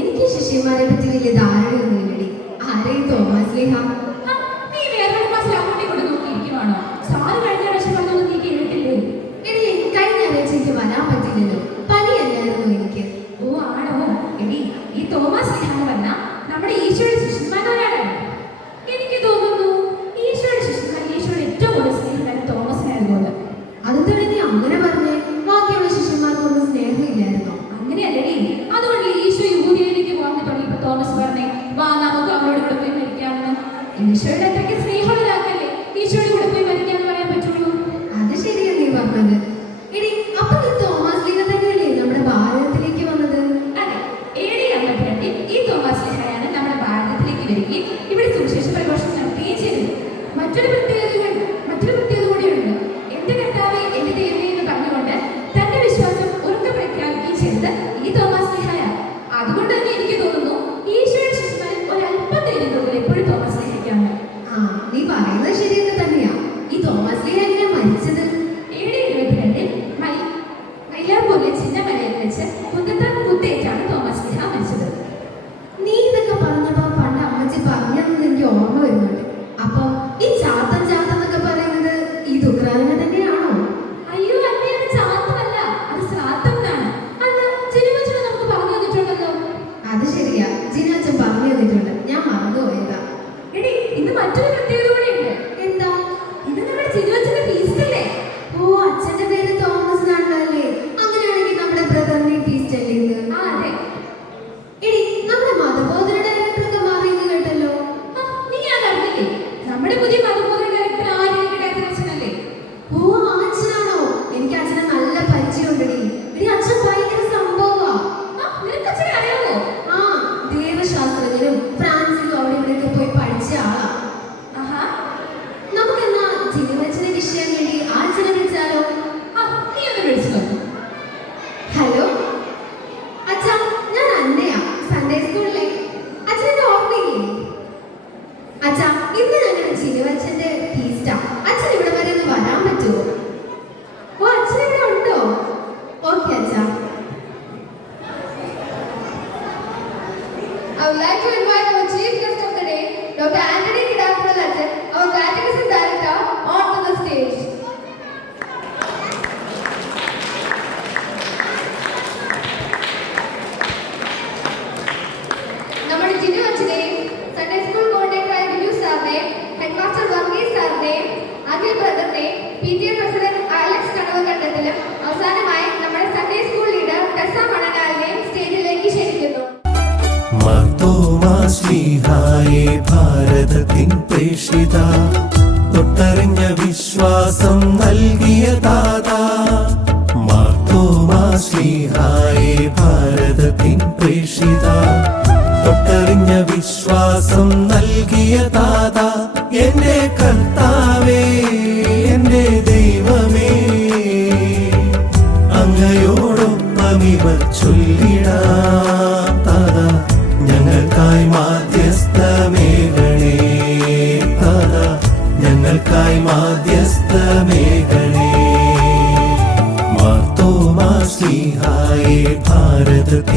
എനിക്ക് ശിഷ്യന്മാരെ പറ്റി വലിയ ധാരണയൊന്നുമില്ലടി ലീഹ നമ്മുടെ ഈശോയുടെ ശിഷ്യന്മാരാണ് എനിക്ക് തോന്നുന്നു ഈശോയുടെ ശിഷ്യന്മാർ ഈശോയുടെ ഏറ്റവും കൂടുതൽ സ്നേഹിക്കാൻ തോമസിനായതുകൊണ്ട് അതുകൊണ്ട് നീ അങ്ങനെ പറഞ്ഞേ ബാക്കിയുള്ള ശിഷ്യന്മാർക്കൊന്നും സ്നേഹമില്ലായിരുന്നോ. അങ്ങനെയല്ലേ അതുകൊണ്ട് ഈശോ യൂതിയയിലേക്ക് പോകാൻ തുടങ്ങിയപ്പോ തോമസ് പറഞ്ഞേ വാ നമുക്ക് അവരോട് കൂടെ പോയി മരിക്കാമെന്ന്. ഈശോയുടെ അത്രയ്ക്ക് ഭാരതത്തിലേക്ക് ഇവിടെ സുവിശേഷ പ്രഘോഷണം നടത്തുകയും ചെയ്തു. മറ്റൊരു പ്രത്യേകത മറ്റൊരു പ്രത്യേകത കൂടിയുണ്ട്. എന്റെ കർത്താവെ എന്റെ ദൈവമേ എന്ന് പറഞ്ഞുകൊണ്ട് തന്റെ വിശ്വാസം ഉറക്കെ പ്രഖ്യാപിക്കുകയും ചെയ്തത് ഈ തോമസ് ലിഹായ അതുകൊണ്ട് തന്നെ എനിക്ക് തോന്നുന്നു ഈശോയുടെ ശിശുമാരിൽ ഒരല്പം ധൈര്യം കൂടുതൽ എപ്പോഴും തോമസ് ലിഹയ്ക്കാണ് ആ നീ പറയുന്നത് ശരിയൊക്കെ തന്നെയാ. ഈ തോമസ് ലീഗ I would like to invite our chief guest of the day, Dr. Akhil ബ്രദറിനെയും P T A president Alex കണവകണ്ടത്തിലും അവസാനമായി നമ്മുടെ സൺഡേ സ്കൂൾ ലീഡർ ടെസ മണനാലിനെയും സ്റ്റേജിലേക്ക് ക്ഷണിക്കുന്നു. മർത്തോമാശ്ലീഹായേ ഭാരതത്തിൻ പ്രേഷിത തൊട്ടറിഞ്ഞ വിശ്വാസം നൽകിയ ദാതാ. മാർത്തോമാശ്ലീഹായേ ഭാരതത്തിൻ പ്രേഷിത തൊട്ടറിഞ്ഞ വിശ്വാസം നൽകിയ ദാതാ. എന്നെ കർത്താവേ ഞങ്ങൾക്കായി മാധ്യസ്ഥമേകണേ മാർത്തോമാ ശ്ലീഹായേ ഭാരതത്തിൽ